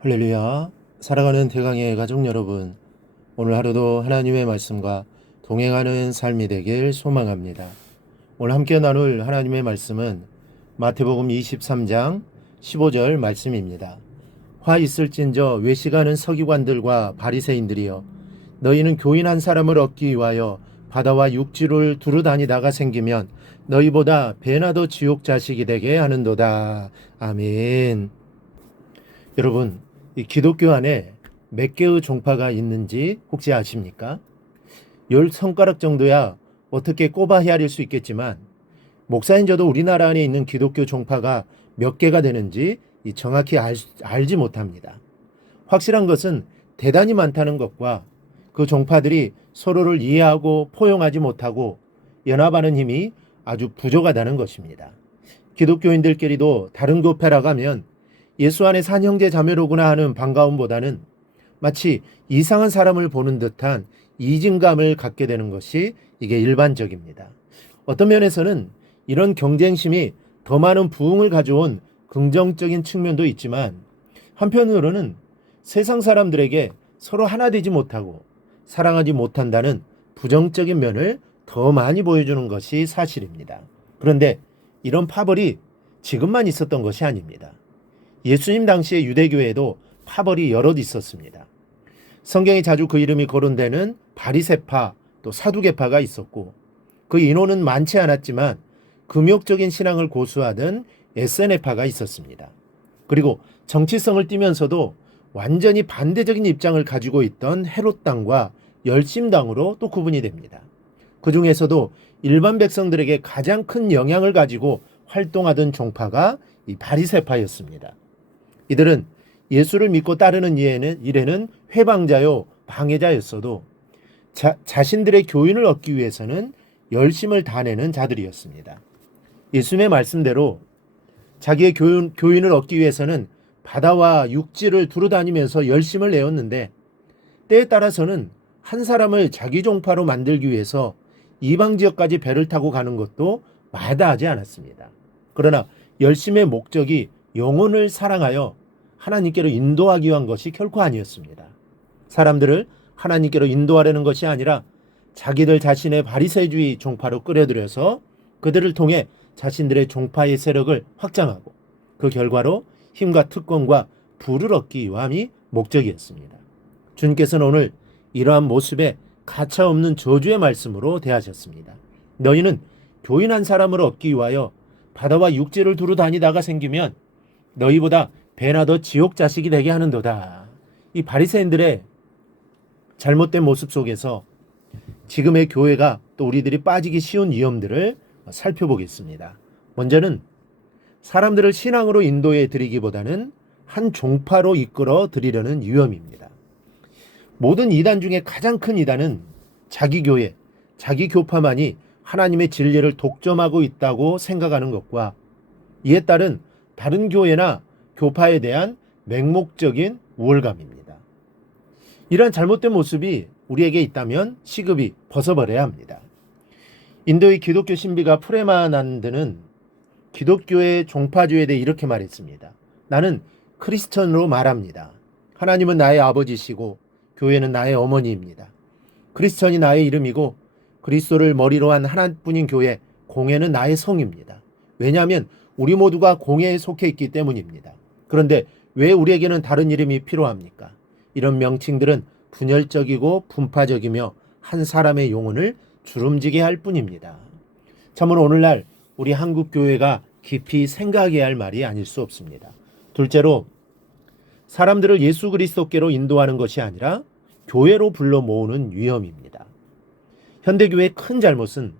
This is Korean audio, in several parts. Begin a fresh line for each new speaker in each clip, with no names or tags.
할렐루야. 살아가는 대강의 가족 여러분, 오늘 하루도 하나님의 말씀과 동행하는 삶이 되길 소망합니다. 오늘 함께 나눌 하나님의 말씀은 마태복음 23장 15절 말씀입니다. 화 있을진저 외식하는 서기관들과 바리새인들이여 너희는 교인 한 사람을 얻기 위하여 바다와 육지를 두루 다니다가 생기면 너희보다 배나 더 지옥 자식이 되게 하는도다. 아멘. 여러분, 이 기독교 안에 몇 개의 종파가 있는지 혹시 아십니까? 열 손가락 정도야 어떻게 꼽아 헤아릴 수 있겠지만 목사인 저도 우리나라 안에 있는 기독교 종파가 몇 개가 되는지 이 정확히 알, 알지 못합니다. 확실한 것은 대단히 많다는 것과 그 종파들이 서로를 이해하고 포용하지 못하고 연합하는 힘이 아주 부족하다는 것입니다. 기독교인들끼리도 다른 교파라고 하면 예수 안에 산 형제 자매로구나 하는 반가움보다는 마치 이상한 사람을 보는 듯한 이진감을 갖게 되는 것이 이게 일반적입니다. 어떤 면에서는 이런 경쟁심이 더 많은 부흥을 가져온 긍정적인 측면도 있지만 한편으로는 세상 사람들에게 서로 하나 되지 못하고 사랑하지 못한다는 부정적인 면을 더 많이 보여주는 것이 사실입니다. 그런데 이런 파벌이 지금만 있었던 것이 아닙니다. 예수님 당시의 유대교에도 파벌이 여럿 있었습니다. 성경에 자주 그 이름이 거론되는 바리세파 또 사두개파가 있었고 그 인원은 많지 않았지만 금욕적인 신앙을 고수하던 에세네파가 있었습니다. 그리고 정치성을 띠면서도 완전히 반대적인 입장을 가지고 있던 헤롯당과 열심당으로 또 구분이 됩니다. 그 중에서도 일반 백성들에게 가장 큰 영향을 가지고 활동하던 종파가 이 바리세파였습니다. 이들은 예수를 믿고 따르는 이에는, 일에는 회방자요 방해자였어도 자, 자신들의 교인을 얻기 위해서는 열심을 다내는 자들이었습니다. 예수님의 말씀대로 자기의 교인, 교인을 얻기 위해서는 바다와 육지를 두루다니면서 열심을 내었는데 때에 따라서는 한 사람을 자기 종파로 만들기 위해서 이방 지역까지 배를 타고 가는 것도 마다하지 않았습니다. 그러나 열심의 목적이 영혼을 사랑하여 하나님께로 인도하기 위한 것이 결코 아니었습니다. 사람들을 하나님께로 인도하려는 것이 아니라 자기들 자신의 바리새주의 종파로 끌어들여서 그들을 통해 자신들의 종파의 세력을 확장하고 그 결과로 힘과 특권과 부를 얻기 위함이 목적이었습니다. 주님께서는 오늘 이러한 모습에 가차없는 저주의 말씀으로 대하셨습니다. 너희는 교인 한 사람을 얻기 위하여 바다와 육지를 두루 다니다가 생기면 너희보다 배나 더 지옥 자식이 되게 하는도다. 이 바리새인들의 잘못된 모습 속에서 지금의 교회가 또 우리들이 빠지기 쉬운 위험들을 살펴보겠습니다. 먼저는 사람들을 신앙으로 인도해 드리기보다는 한 종파로 이끌어 드리려는 위험입니다. 모든 이단 중에 가장 큰 이단은 자기 교회, 자기 교파만이 하나님의 진리를 독점하고 있다고 생각하는 것과 이에 따른 다른 교회나 교파에 대한 맹목적인 우월감입니다. 이러한 잘못된 모습이 우리에게 있다면 시급이 벗어버려야 합니다. 인도의 기독교 신비가 프레마난드는 기독교의 종파주에 대해 이렇게 말했습니다. 나는 크리스천으로 말합니다. 하나님은 나의 아버지시고 교회는 나의 어머니입니다. 크리스천이 나의 이름이고 그리스도를 머리로 한 하나뿐인 교회 공예는 나의 성입니다. 왜냐하면 우리 모두가 공예에 속해 있기 때문입니다. 그런데 왜 우리에게는 다른 이름이 필요합니까? 이런 명칭들은 분열적이고 분파적이며 한 사람의 영혼을 주름지게 할 뿐입니다. 참으로 오늘날 우리 한국 교회가 깊이 생각해야 할 말이 아닐 수 없습니다. 둘째로 사람들을 예수 그리스도께로 인도하는 것이 아니라 교회로 불러 모으는 위험입니다. 현대교회의 큰 잘못은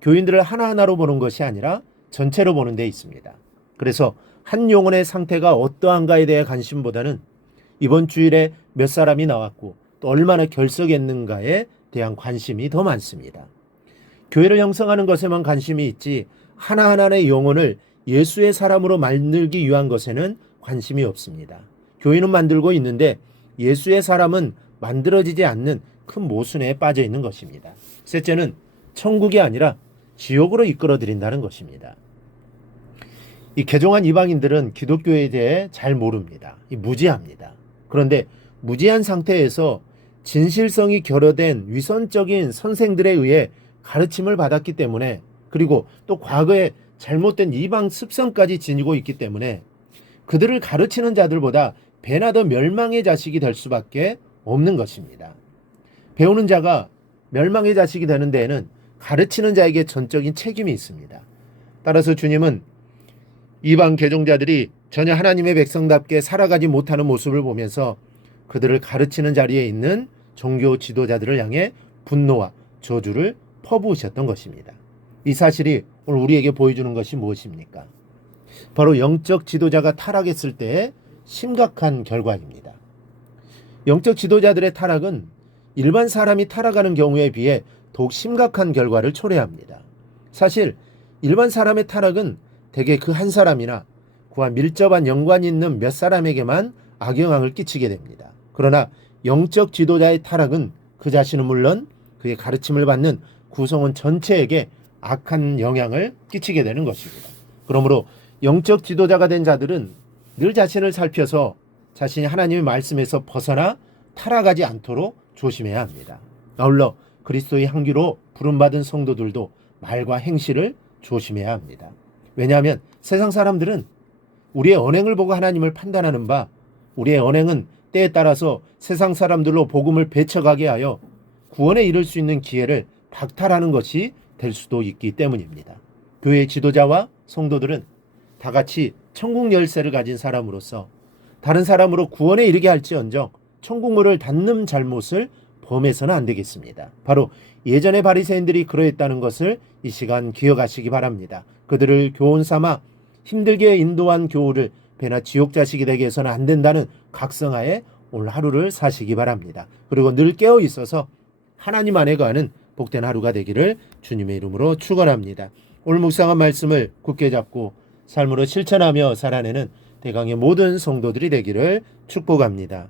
교인들을 하나하나로 보는 것이 아니라 전체로 보는 데 있습니다. 그래서 한 영혼의 상태가 어떠한가에 대해 관심보다는 이번 주일에 몇 사람이 나왔고 또 얼마나 결석했는가에 대한 관심이 더 많습니다. 교회를 형성하는 것에만 관심이 있지 하나하나의 영혼을 예수의 사람으로 만들기 위한 것에는 관심이 없습니다. 교회는 만들고 있는데 예수의 사람은 만들어지지 않는 큰 모순에 빠져 있는 것입니다. 셋째는 천국이 아니라 지옥으로 이끌어 드린다는 것입니다. 이 개종한 이방인들은 기독교에 대해 잘 모릅니다. 이 무지합니다. 그런데 무지한 상태에서 진실성이 결여된 위선적인 선생들에 의해 가르침을 받았기 때문에 그리고 또 과거에 잘못된 이방 습성까지 지니고 있기 때문에 그들을 가르치는 자들보다 배나 더 멸망의 자식이 될 수밖에 없는 것입니다. 배우는 자가 멸망의 자식이 되는 데에는 가르치는 자에게 전적인 책임이 있습니다. 따라서 주님은 이방 개종자들이 전혀 하나님의 백성답게 살아가지 못하는 모습을 보면서 그들을 가르치는 자리에 있는 종교 지도자들을 향해 분노와 저주를 퍼부으셨던 것입니다. 이 사실이 오늘 우리에게 보여주는 것이 무엇입니까? 바로 영적 지도자가 타락했을 때의 심각한 결과입니다. 영적 지도자들의 타락은 일반 사람이 타락하는 경우에 비해 더욱 심각한 결과를 초래합니다. 사실 일반 사람의 타락은 대개 그 한 사람이나 그와 밀접한 연관이 있는 몇 사람에게만 악영향을 끼치게 됩니다. 그러나 영적 지도자의 타락은 그 자신은 물론 그의 가르침을 받는 구성원 전체에게 악한 영향을 끼치게 되는 것입니다. 그러므로 영적 지도자가 된 자들은 늘 자신을 살펴서 자신이 하나님의 말씀에서 벗어나 타락하지 않도록 조심해야 합니다. 아울러 그리스도의 향기로 부름받은 성도들도 말과 행실을 조심해야 합니다. 왜냐하면 세상 사람들은 우리의 언행을 보고 하나님을 판단하는 바 우리의 언행은 때에 따라서 세상 사람들로 복음을 배쳐가게 하여 구원에 이를 수 있는 기회를 박탈하는 것이 될 수도 있기 때문입니다. 교회 지도자와 성도들은 다 같이 천국 열쇠를 가진 사람으로서 다른 사람으로 구원에 이르게 할지언정 천국문을 닫는 잘못을 범해서는 안 되겠습니다. 바로 예전의 바리새인들이 그러했다는 것을 이 시간 기억하시기 바랍니다. 그들을 교훈 삼아 힘들게 인도한 교우를 배나 지옥 자식이 되게 해서는 안 된다는 각성하에 오늘 하루를 사시기 바랍니다. 그리고 늘 깨어 있어서 하나님 안에 거하는 복된 하루가 되기를 주님의 이름으로 축원합니다. 오늘 묵상한 말씀을 굳게 잡고 삶으로 실천하며 살아내는 대강의 모든 성도들이 되기를 축복합니다.